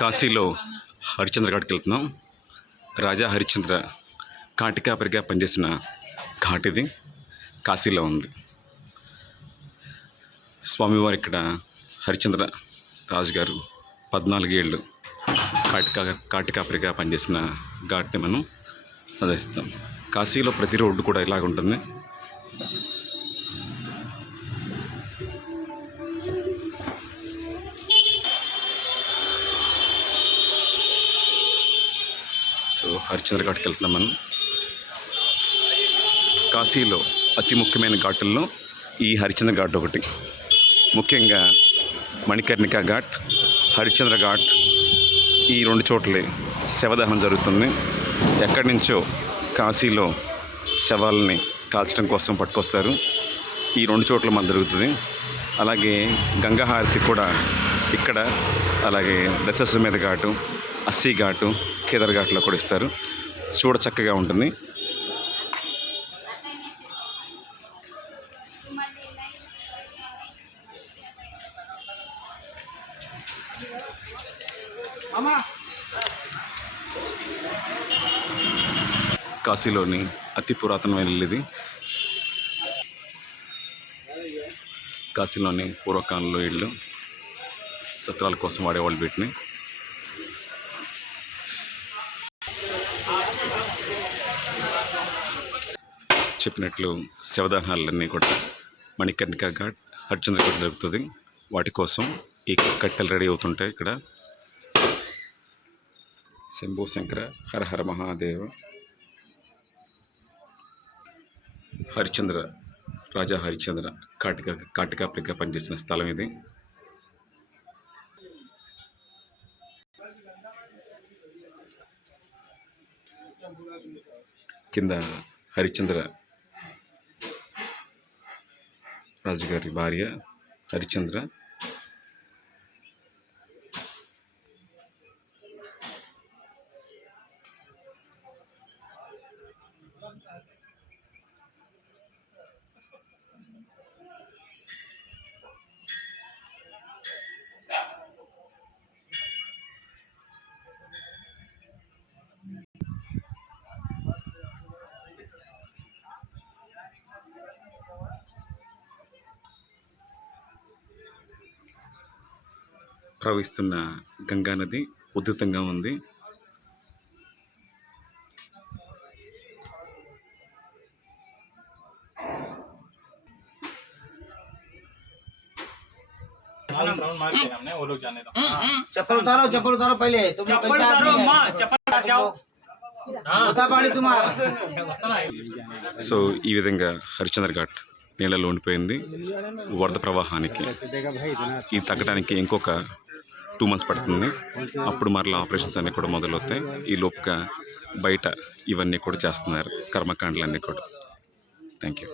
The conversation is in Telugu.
కాశీలో హరిశ్చంద్ర ఘాట్కి వెళ్తున్నాం. రాజా హరిశ్చంద్ర కాటికాపరిగా పనిచేసిన ఘాట్ ఇది. కాశీలో ఉంది. స్వామివారు ఇక్కడ హరిశ్చంద్ర రాజు గారు పద్నాలుగేళ్ళు కాటికా కాటికాపరిగా పనిచేసిన ఘాట్ని మనం సందర్శిస్తాం. కాశీలో ప్రతి రోడ్డు కూడా ఇలాగ ఉంటుంది సో హరిశ్చంద్ర ఘాట్కి వెళ్తున్నాం మనం కాశీలో అతి ముఖ్యమైన ఘాటుల్లో ఈ హరిశ్చంద్ర ఘాట్ ఒకటి. ముఖ్యంగా మణికర్ణిక ఘాట్ హరిశ్చంద్ర ఘాట్ ఈ రెండు చోట్లే శవదహనం జరుగుతుంది. ఎక్కడి నుంచో కాశీలో శవాలని కాల్చడం కోసం పట్టుకొస్తారు. ఈ రెండు చోట్ల మన జరుగుతుంది అలాగే గంగాహారతి కూడా ఇక్కడ అలాగే దశస్వమేధ ఘాటు. అస్సీ ఘాటు కేదార్ ఘాట్లో కూడా ఇస్తారు. చూడ చక్కగా ఉంటుంది. కాశీలోని అతి పురాతనమైన ఇల్లు ఇది. కాశీలోని పూర్వకాలంలో ఇళ్ళు సత్రాల కోసం వాడేవాళ్ళు వీటిని. చెప్పినట్లు శవదానాలన్నీ కూడా మణికర్ణిక ఘాట్ హరిచంద్ర దొరుకుతుంది వాటి కోసం ఈ కట్టెలు రెడీ అవుతుంటాయి ఇక్కడ. శంభు శంకర హర హర మహాదేవ హరిచంద్ర రాజా హరిచంద్ర కాటిక కాటికాపలిగా పనిచేసిన స్థలం ఇది. కింద హరిచంద్ర రాజుగారి భార్య హరిచంద్ర. ప్రవహిస్తున్న గంగా నది ఉధృతంగా ఉంది राउंड मार के हमने वो लोग जाने दो चप्पल उतारो चप्पल उतारो पहले तुम लोग चप्पल कैसे उतारो आदमी अम्मा हैं? चप्पल उतार के आओ होता पाड़ी तुम्हारा సో ఈ విధంగా హరిచంద్ర ఘాట్ నీళ్ళలో ఉండిపోయింది వరద ప్రవాహానికి ఇది తగ్గడానికి ఇంకొక టూ మంత్స్ పడుతుంది. అప్పుడు మరలా ఆపరేషన్స్ అన్నీ కూడా మొదలవుతాయి. ఈ లోపుగా బయట ఇవన్నీ కూడా చేస్తున్నారు. కర్మకాండలన్నీ కూడా. Thank you